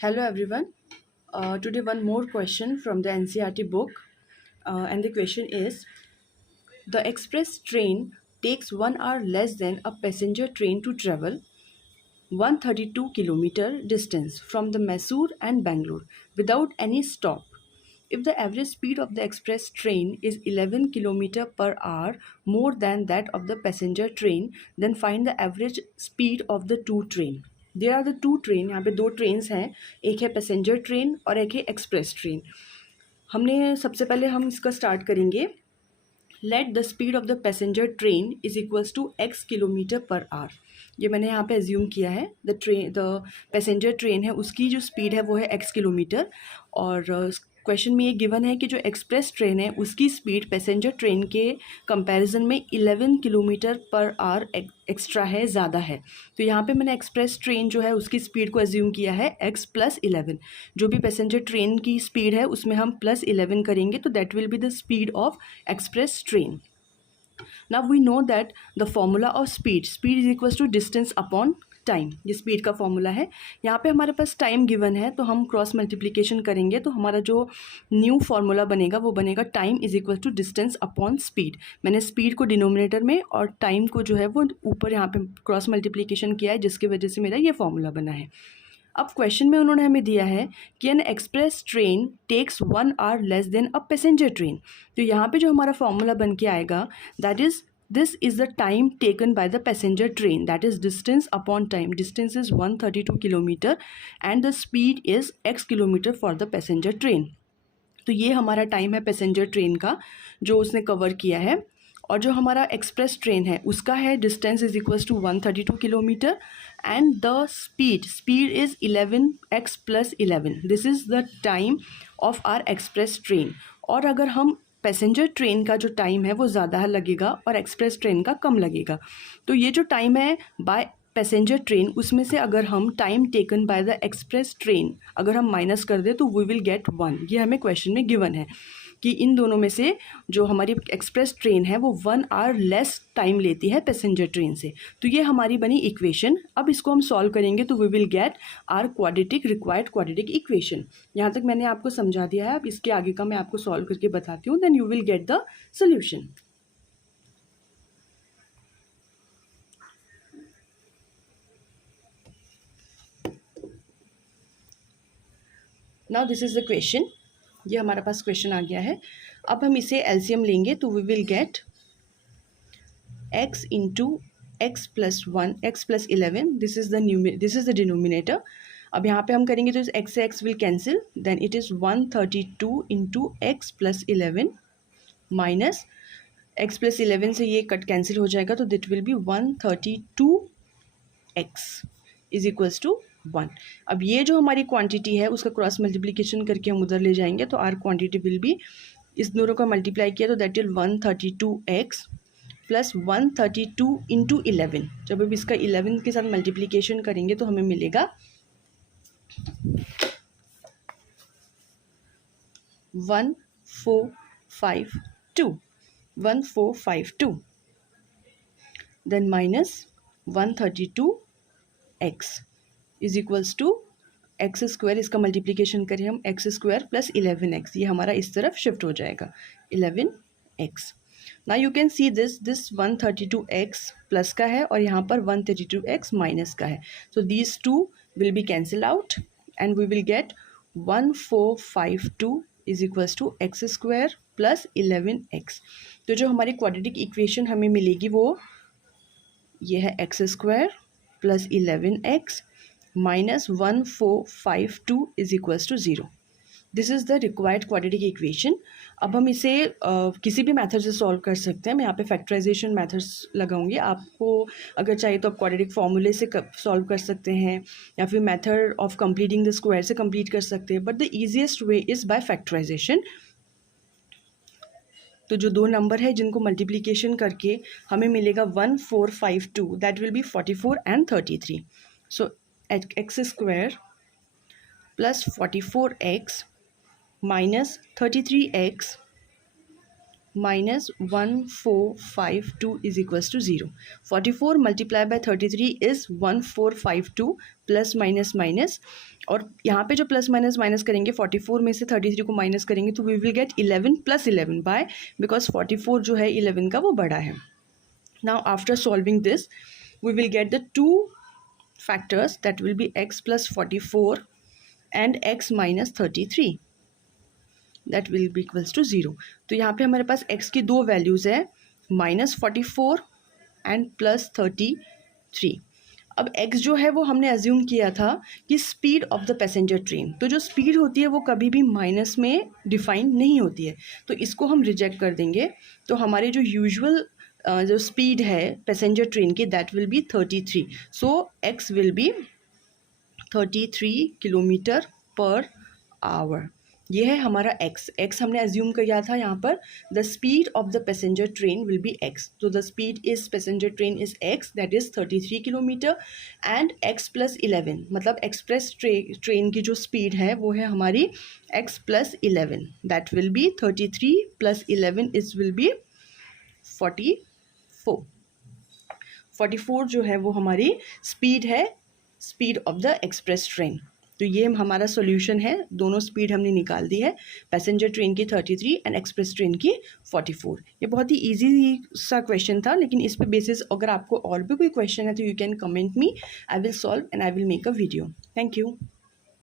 Hello everyone. Today one more question from the NCERT book, and the question is: the express train takes 1 hour less than a passenger train to travel 132 kilometer distance from the Mysore and Bangalore without any stop. If the average speed of the express train is 11 km per hour more than that of the passenger train, then find the average speed of the two train. There are the two train, यहाँ पे दो trains हैं, एक है passenger train और एक है express train. हमने सबसे पहले हम इसका स्टार्ट करेंगे. Let the speed of the passenger train is equals to x kilometre per hour. ये मैंने यहाँ पे एज्यूम किया है. द पैसेंजर ट्रेन है उसकी जो स्पीड है वो है x किलोमीटर, और क्वेश्चन में ये गिवन है कि जो एक्सप्रेस ट्रेन है उसकी स्पीड पैसेंजर ट्रेन के कंपैरिजन में 11 किलोमीटर पर आवर एक्स्ट्रा है, ज़्यादा है. तो यहाँ पे मैंने एक्सप्रेस ट्रेन जो है उसकी स्पीड को एज्यूम किया है x प्लस 11. जो भी पैसेंजर ट्रेन की स्पीड है उसमें हम प्लस 11 करेंगे, तो that will be the speed of express train. Now we know that the formula of speed is equals to distance upon time. ये स्पीड का फॉर्मूला है. यहाँ पे हमारे पास टाइम गिवन है तो हम क्रॉस मल्टीप्लिकेशन करेंगे तो हमारा जो न्यू फार्मूला बनेगा वो बनेगा time is equal to distance upon speed. मैंने स्पीड को डिनोमिनेटर में और टाइम को जो है वो ऊपर यहाँ पे क्रॉस मल्टीप्लिकेशन किया है, जिसकी वजह से मेरा ये फॉर्मूला बना है. अब क्वेश्चन में उन्होंने हमें दिया है कि an express train takes 1 hour less than a passenger train. तो यहाँ पे जो हमारा फॉर्मूला बन के आएगा, that is this is the time taken by the passenger train, that is distance upon time. Distance is 132 kilometre and the speed is x kilometre for the passenger train. तो ये हमारा टाइम है passenger train का जो उसने cover किया है. और जो हमारा एक्सप्रेस ट्रेन है उसका है distance is equals to 132 kilometre and the speed is 11x plus 11. This is the time of our express train. और अगर हम पैसेंजर ट्रेन का जो टाइम है वो ज़्यादा लगेगा और एक्सप्रेस ट्रेन का कम लगेगा. तो ये जो टाइम है बाय पैसेंजर ट्रेन उसमें से अगर हम time taken by the express train अगर हम माइनस कर दें तो वी विल गेट 1. ये हमें क्वेश्चन में गिवन है कि इन दोनों में से जो हमारी एक्सप्रेस ट्रेन है वो 1 hour लेस टाइम लेती है पैसेंजर ट्रेन से. तो ये हमारी बनी इक्वेशन. अब इसको हम सॉल्व करेंगे तो we will get our required quadratic equation. यहाँ तक मैंने आपको समझा दिया है. अब इसके आगे का मैं आपको सॉल्व करके बताती हूँ, then you will get the solution. Now this is the question. ये हमारे पास क्वेश्चन आ गया है. अब हम इसे एलसीएम लेंगे तो we will get x into x plus 1 x plus 11. This is the denominator. अब यहाँ पे हम करेंगे तो x से x will cancel, then it is 132 into x plus 11 minus x plus 11 से ये कट कैंसिल हो जाएगा तो that will be 132x is equals to 1. अब ये जो हमारी क्वांटिटी है उसका क्रॉस मल्टीप्लिकेशन करके हम उधर ले जाएंगे तो आर क्वांटिटी विल बी, इस दोनों का मल्टीप्लाई किया तो that is 132x plus 132 into 11. जब अब इसका 11 के साथ मल्टीप्लिकेशन करेंगे तो हमें मिलेगा 1452 then minus 132x is equals to x square. इसका मल्टीप्लिकेशन करें हम एक्स स्क्वायर प्लस 11x, ये हमारा इस तरफ शिफ्ट हो जाएगा 11x. ना you can see this 132x plus का है और यहाँ पर 132x माइनस का है. So these two will be cancel out and we will get 1452 is equals to x square plus 11x. तो जो हमारी क्वाड्रेटिक इक्वेशन हमें मिलेगी वो ये है x square plus 11x minus 1452 is equals to 0. This is the required quadratic equation. अब हम इसे किसी भी मेथड से सॉल्व कर सकते हैं. मैं यहाँ पे फैक्टराइजेशन मेथड्स लगाऊंगी. आपको अगर चाहिए तो आप क्वाड्रेटिक फॉर्मूले से सॉल्व कर सकते हैं या फिर method of completing the square से कंप्लीट कर सकते हैं, but the easiest way is by factorisation. तो जो दो नंबर है जिनको मल्टीप्लिकेशन करके हमें मिलेगा 1452, that will be 44 and 33. So x square plus 44x minus 33x minus 1452 is equals to 0. 44 multiplied by 33 is 1452 plus minus minus, और यहाँ पे जो प्लस माइनस माइनस करेंगे 44 में से 33 को माइनस करेंगे तो we will get 11 plus 11 by, because 44 जो है 11 का वो बड़ा है. Now after solving this we will get the two factors, that will be x plus 44 and x minus 33, that will be equals to 0. तो यहाँ पे हमारे पास x की दो वैल्यूज़ है, -44 एंड +33. अब x जो है वो हमने अज्यूम किया था कि speed of the passenger train, तो जो स्पीड होती है वो कभी भी माइनस में डिफाइन नहीं होती है, तो इसको हम रिजेक्ट कर देंगे. तो हमारे जो यूजुअल जो स्पीड है पैसेंजर ट्रेन की, that will be 33. So x will be 33 kilometre per hour. ये है हमारा x हमने अज्यूम किया था यहाँ पर. The speed of the passenger train will be x. तो the speed is passenger train is x, that is 33 kilometre and x plus 11, मतलब एक्सप्रेस ट्रेन की जो स्पीड है वो है हमारी x plus 11, that will be 33 plus 11 is will be 44 जो है वो हमारी स्पीड है, speed of the express train. तो ये हमारा सॉल्यूशन है, दोनों स्पीड हमने निकाल दी है, पैसेंजर ट्रेन की 33 एंड एक्सप्रेस ट्रेन की 44. ये बहुत ही इजी सा क्वेश्चन था, लेकिन इस पे बेसिस अगर आपको और भी कोई क्वेश्चन है तो you can comment me, I will solve and I will make a video. Thank you.